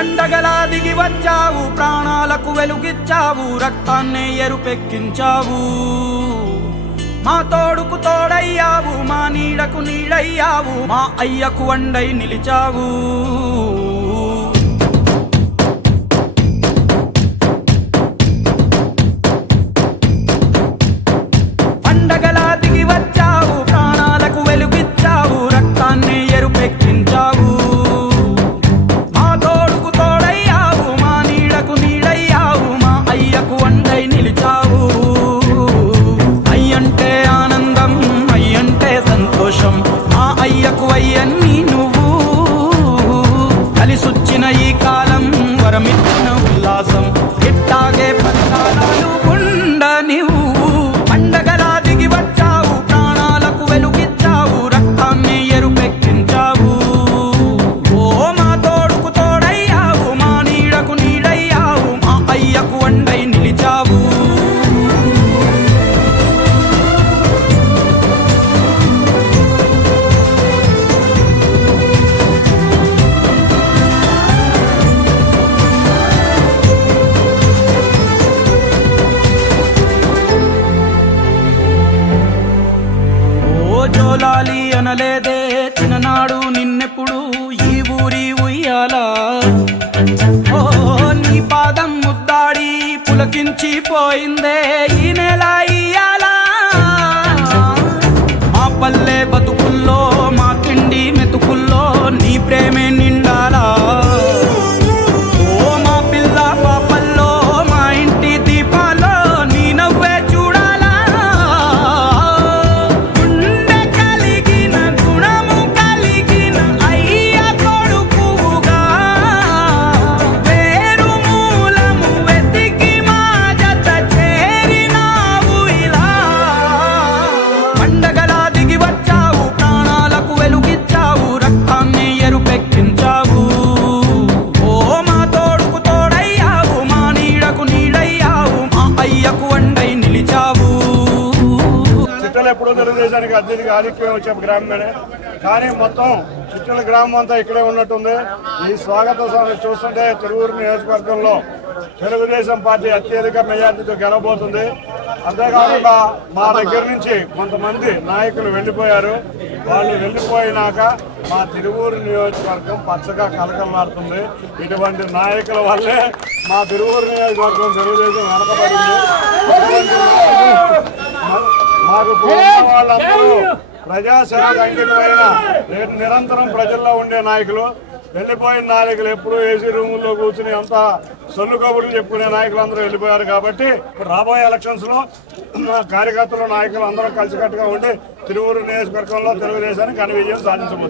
పండగలా దిగి వచ్చావు, ప్రాణాలకు వెలుగిచ్చావు, రక్తాన్నే ఎరుపెక్కించావు. మా తోడుకు తోడయ్యావు, మా నీడకు నీడయ్యావు, మా అయ్యకు వండై నిలిచావు. పండగలా దిగి వచ్చావు, ప్రాణాలకు వెలుగిచ్చావు, రక్తాన్నే ఎరుపెక్కించావు. మా తోడుకు తోడయ్యావు, మా నీడకు నీడయ్యావు, మా అయ్యకు వండై నిలిచావు. అయ్యంటే ఆనందం, అయ్యంటే సంతోషం, మా అయ్యకు అయ్యన్ని నువ్వు. కలిసొచ్చిన ఈ కాలం వరమిచ్చిన ఉల్లాసం, ఇట్టాగే పథకాలు ఉండ నువ్వు. పండగలా దిగి వచ్చావు, ప్రాణాలకు వెలుగిచ్చావు, రక్తాన్ని ఎరుపెక్కించావు. ఓ మా తోడుకు తోడయ్యావు, మా నీడకు నీడయ్యావు, మా అయ్యకు వండై నిలిచావు. జోలాలి అనలేదే చిన్ననాడు నిన్నెప్పుడు ఈ ఊరి ఉయ్యాలా. ఓ నీ పాదం ముద్దాడి పులకించిపోయిందే ఈ నెల ఇయ్యాలా. మా పల్లె బతుకుల్లో, మా తిండి మెతుకుల్లో నీ ప్రేమే నిండాలా. ఓ మా పిల్ల పాపల్లో, మా ఇంటి దీపాల్లో నీ నవ్వే చూడాలా. గుండె కలిగిన గుణము కలిగిన అయ్య కొడుకుగా, వేరు మూలము వెతికి మా జత చేరినావు ఇలా. పండగలా దిగి వచ్చావు, ప్రాణాలకు వెలుగిచ్చావు, రక్తాన్ని ఎరుపెక్కించావు. ఓ మా తోడుకు తోడయ్యావు, మా నీడకు నీడయ్యావు, మా అయ్యకు వండై నిలిచావు. చిట్టలు ఎప్పుడో తెలుగుదేశానికి అత్యధిక ఆధిక్యం వచ్చే గ్రామమే, కానీ మొత్తం చిట్టల గ్రామం అంతా ఇక్కడే ఉన్నట్టుంది. ఈ స్వాగత సభ చూస్తుంటే తిరువూరు నియోజకవర్గంలో తెలుగుదేశం పార్టీ అత్యధిక మెజార్టీతో గెలవబోతుంది. అంతేకాకుండా మా దగ్గర నుంచి కొంతమంది నాయకులు వెళ్ళిపోయారు. వాళ్ళు వెళ్ళిపోయినాక మా తిరువూరు నియోజకవర్గం పచ్చగా కలకలాడుతుంది. ఇటువంటి నాయకుల వల్లే మా తిరువూరు నియోజకవర్గం తెలుగుదేశం వెనకబడింది. మాకు వాళ్ళందరూ ప్రజాసేవకు అంకితమైన నిరంతరం ప్రజల్లో ఉండే నాయకులు. వెళ్ళిపోయిన నాయకులు ఎప్పుడు ఏసీ రూముల్లో కూర్చుని అంత సొల్లు కబుర్లు చెప్పుకునే నాయకులు అందరూ వెళ్ళిపోయారు. కాబట్టి ఇప్పుడు రాబోయే ఎలక్షన్స్ లో కార్యకర్తలు నాయకులు అందరూ కలిసికట్టుగా ఉండి తిరువూరు నియోజకవర్గంలో తెలుగుదేశానికి ఘన విజయం సాధించబోతుంది.